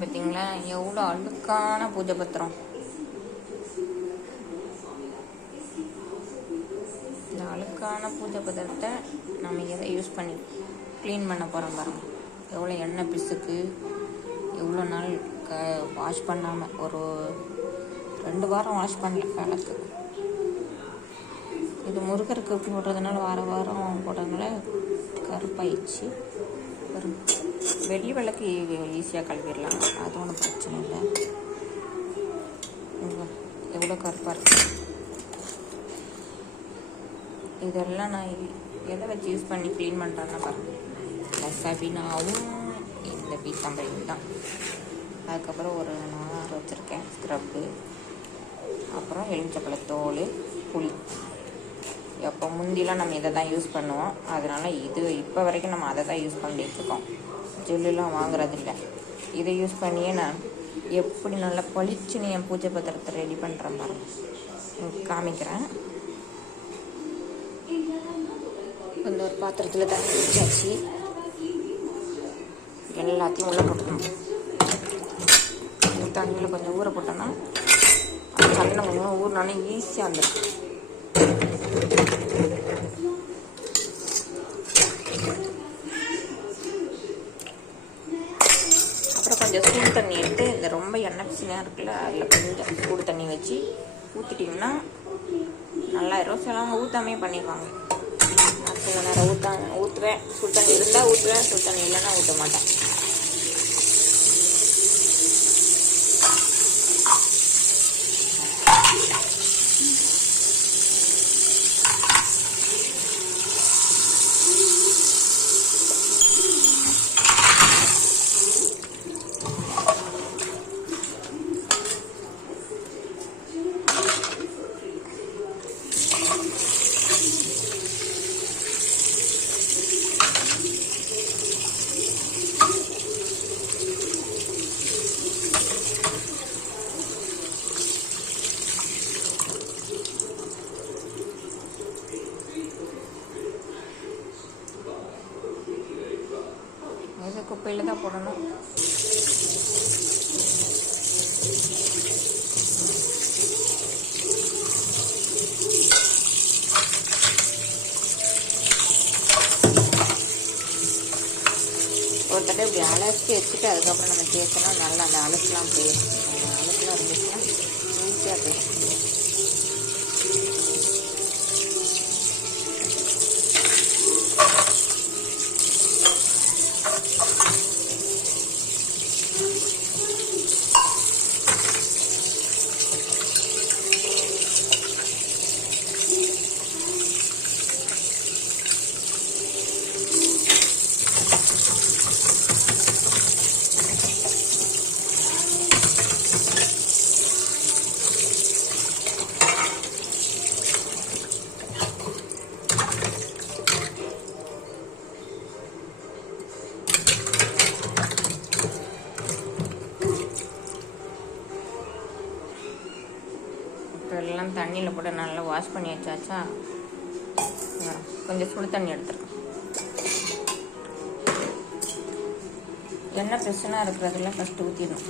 பார்த்தீங்களா எவ்வளோ அழுக்கான பூஜை பத்திரம். இந்த அழுக்கான பூஜை பத்திரத்தை நம்ம எதை யூஸ் பண்ணி க்ளீன் பண்ண போகிறோம் பாருங்கள். எவ்வளோ எண்ணெய் பிசுக்கு, எவ்வளோ நாள் வாஷ் பண்ணாமல், ஒரு 2 வாரம் வாஷ் பண்ணல விளக்கு. இது முருகருக்கு போடுறதுனால வாரம் போடுறதுனால கருப்பாயிடுச்சு. வெள்ளி விளக்கு ஈஸியாக கழுவிடலாம், அது ஒன்றும் பிரச்சனை இல்லை. எவ்வளோ கருப்பாக இருக்கு. இதெல்லாம் நான் எதை வச்சு யூஸ் பண்ணி க்ளீன் பண்ணுறேன்னா பாருங்கள். சபினாவும் இந்த பீத்தாம்பரையும் தான். அதுக்கப்புறம் ஒரு 4 வச்சுருக்கேன் ஸ்க்ரப்பு, அப்புறம் எலுமிச்சப்பழத்தோல், புளி. எப்போ முந்திலாம் நம்ம இதை தான் யூஸ் பண்ணுவோம், அதனால் இது இப்போ வரைக்கும் நம்ம அதை தான் யூஸ் பண்ணிகிட்ருக்கோம். ஜெல்லுலாம் வாங்குறதில்ல. இதை யூஸ் பண்ணியே நான் எப்படி நல்லா பளிச்சுன்னு என் பூஜை பத்திரத்தை ரெடி பண்ணுறேன் பாருங்கள். காமிக்கிறேன். இந்த ஒரு பாத்திரத்தில் தண்ணி வச்சாச்சு. எல்லாத்தையும் உள்ளே போட்டுக்கணும். தண்ணியில் கொஞ்சம் ஊற போட்டோன்னா அது சண்டை கொஞ்சம் ஊறினாலே ஈஸியாக வந்துடும். அப்புறம் கொஞ்சம் சூடு தண்ணி எடுத்து, இந்த ரொம்ப எண்ணெய் பிசினியாக இருக்குல்ல, அதில் கொஞ்சம் சூடு தண்ணி வச்சு ஊற்றிட்டிங்கன்னா நல்லாயிரும். சிலவங்க ஊற்றாமே பண்ணிடுவாங்க. நான் சில நேரம் ஊற்றுவேன். சுடு தண்ணி இருந்தால் ஊற்றுவேன், சுடு தண்ணி இல்லைன்னா ஊற்ற மாட்டேன். இது குப்பையில் தான் போடணும். ஒரு தடவை இப்படி அலசி வச்சுட்டு அதுக்கப்புறம் நம்ம தேய்ச்சோன்னா நல்லா அந்த அழுக்கெலாம் போயிடும். அழுக்கெலாம் இருந்துச்சுன்னா ஈஸியாக போயிடும். எல்லாம் தண்ணியில் போட்டு நல்லா வாஷ் பண்ணி வச்சாச்சா. கொஞ்சம் சுடு தண்ணி எடுத்துருக்கோம். எண்ணெய் பிரச்சனை இருக்கிறதெல்லாம் ஃபஸ்ட்டு ஊற்றிடணும்.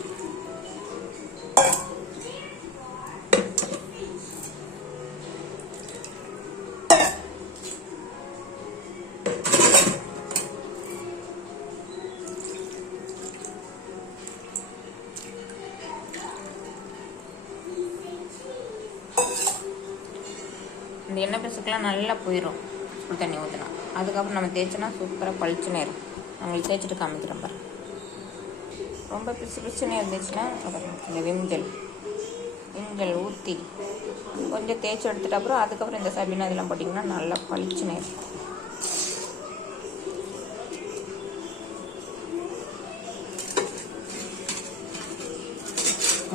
இந்த எண்ணெய் பிசுக்கெலாம் நல்லா போயிடும் சுடு தண்ணி ஊற்றினா. அதுக்கப்புறம் நம்ம தேய்ச்சோன்னா சூப்பராக பளிச்சுன்னு இருக்கும். அவங்களுக்கு தேய்ச்சிட்டு காமிக்கிறேன் பாரு. ரொம்ப பிசுன்னு இருந்துச்சுன்னா இந்த விம்ஜெல் ஊற்றி கொஞ்சம் தேய்ச்சி எடுத்துட்டு அப்புறம் அதுக்கப்புறம் இந்த சபினா இதெல்லாம் போட்டிங்கன்னா நல்லா பளிச்சுன்னு இருக்கும்.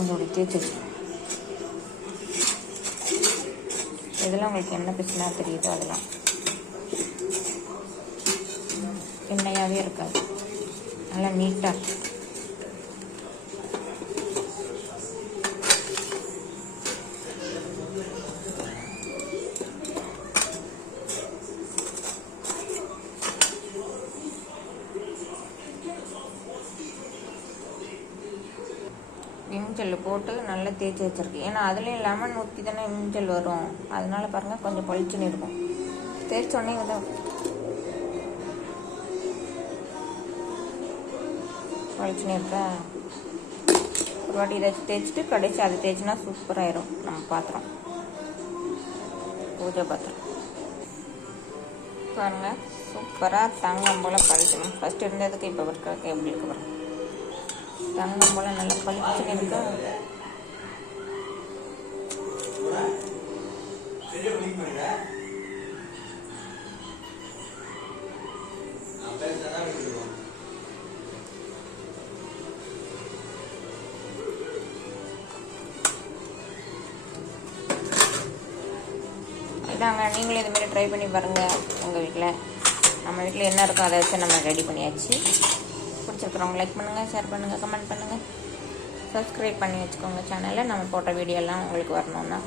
அதோட தேய்ச்சி இதெல்லாம் உங்களுக்கு என்ன பிசுனா தெரியுதோ அதெல்லாம் எண்ணெயாகவே இருக்காது, நல்லா நீட்டாக. விம் ஜெல்லு போட்டு நல்லா தேய்ச்சி வச்சுருக்கேன். ஏன்னா அதுலேயும் லெமன் ஊற்றி தானே விம் ஜெல் வரும். அதனால பாருங்கள் கொஞ்சம் பளிச்சுன்னு இருக்கும். தேய்ச்சோடனே வந்து பளிச்சுன்னு இருக்க. ஒரு வாட்டி இதை தேய்ச்சிட்டு கடைசி அதை தேய்ச்சினா சூப்பராகிடும் நம்ம பாத்திரம், பூஜை பாத்திரம். பாருங்கள் சூப்பராக தங்கம் போல் பளிச்சுணும். ஃபஸ்ட்டு இருந்ததுக்கு இப்போ இருக்கிறதுக்கு எப்படி இருக்கு பாருங்க. தங்கம் போல் நல்லா பளிச்சுன்னு இருக்கா. இதாங்க, நீங்களும் இதுமாரி ட்ரை பண்ணி பாருங்கள் உங்கள் வீட்டில். நம்ம வீட்டில் என்ன இருக்கோ அதை வச்சு நம்ம ரெடி பண்ணியாச்சு. பிடிச்சிருக்கிறவங்க லைக் பண்ணுங்கள், ஷேர் பண்ணுங்கள், கமெண்ட் பண்ணுங்கள், சப்ஸ்கிரைப் பண்ணி வச்சுக்கோங்க சேனலில். நம்ம போட்ட வீடியோலாம் உங்களுக்கு வரணுன்னா